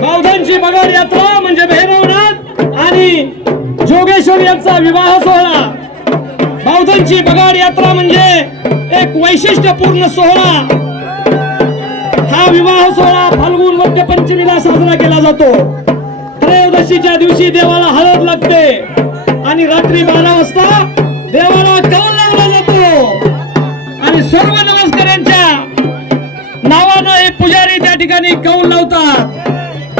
बावधांची बगाड यात्रा म्हणजे भैरवनाथ आणि जोगेश्वर यांचा विवाह सोहळा. बावधांची बगाड यात्रा म्हणजे एक वैशिष्ट्यपूर्ण सोहळा. हा विवाह सोहळा फाल्गुन मध्य पंचमीला साजरा केला जातो. त्रयोदशीच्या दिवशी देवाला हळद लागते आणि रात्री बारा वाजता देवाला कौल लावला जातो. आणि सर्व नमस्कारांच्या नावानं हे पुजारी त्या ठिकाणी कौल लावतात.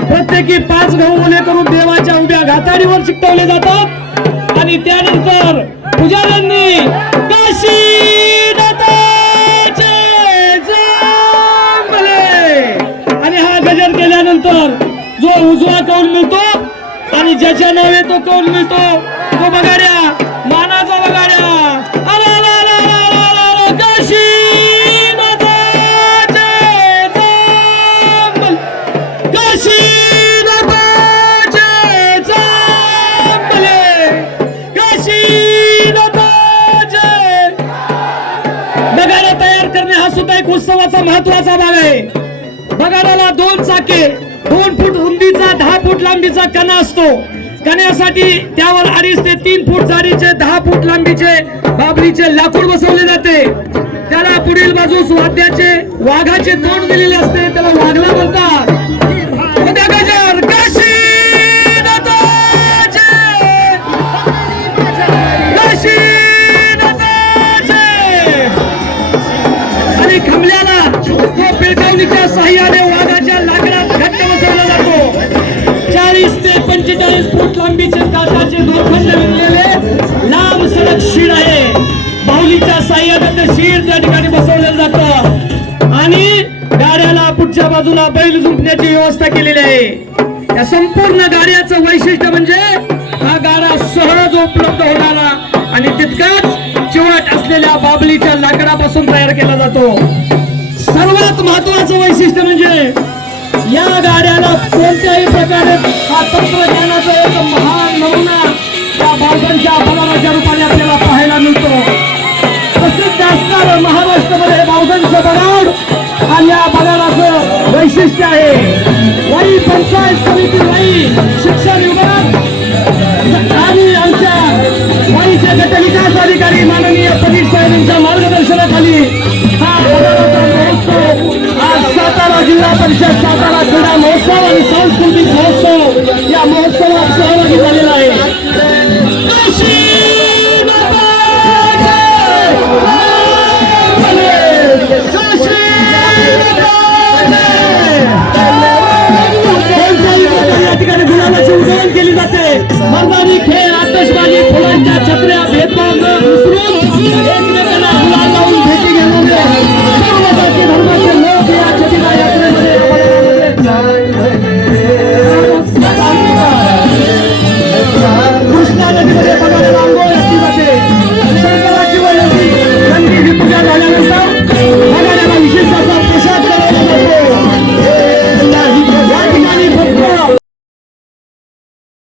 प्रत्येकी पाच गहू ओले करून देवाच्या उभ्या घाताडीवर चिकटवले जातात. आणि त्यानंतर पुजाऱ्यांनी काशी आणि हा गजर केल्यानंतर जो उजवा कौल मिळतो आणि ज्याच्या नावे तो कौल मिळतो तो बघाड्या माना सुद्धा एक उत्सवाचा महत्त्वाचा भाग आहे. बगाडाला दोन चाके दोन फूट रुंदीचा दहा फूट लांबीचा कणा असतो. कण्यासाठी त्यावर अडीच ते तीन फूट जाडीचे दहा फूट लांबीचे बाबरीचे लाकूड बसवले जाते. त्याला पुढील बाजूस वाद्याचे वाघाचे तोंड दिलेले असते त्याला साह्याने वाघाच्या लाकडात घट्ट बसवला जातो. चाळीस ते पंचेचाळीस फूट लांबीचे काचाचे दोरखंड विणलेले लांब सडक शीड आहे. बाहुलीच्या साह्याने ते शीड त्या ठिकाणी बसवलं जातं. आणि गाड्याला पुढच्या बाजूला बैल झुंपण्याची व्यवस्था केलेली आहे. या संपूर्ण गाड्याचं वैशिष्ट्य म्हणजे हा गाडा सहज उपलब्ध होणारा आणि तितकाच चिवट असलेल्या बाबलीच्या लाकडापासून तयार केला जातो. सर्वात महत्वाचं वैशिष्ट्य म्हणजे या गाड्याला कोणत्याही प्रकारे हा तंत्रज्ञानाचा एक महान नमुना या बालकांच्या अपमानाच्या रूपाने आपल्याला पाहायला मिळतो. प्रसिद्ध असणार महाराष्ट्रामध्ये बावधनचं बगाड आणि या बगाडाचं वैशिष्ट्य आहे. वाई पंचायत समिती वर्षात सातारा क्रीडा महोत्सव आणि सांस्कृतिक महोत्सव या महोत्सवात सहभागी झालेला आहे. ठिकाणी गुलालाची उधळण केली जाते. मर्दानी खेळ आतषबाजी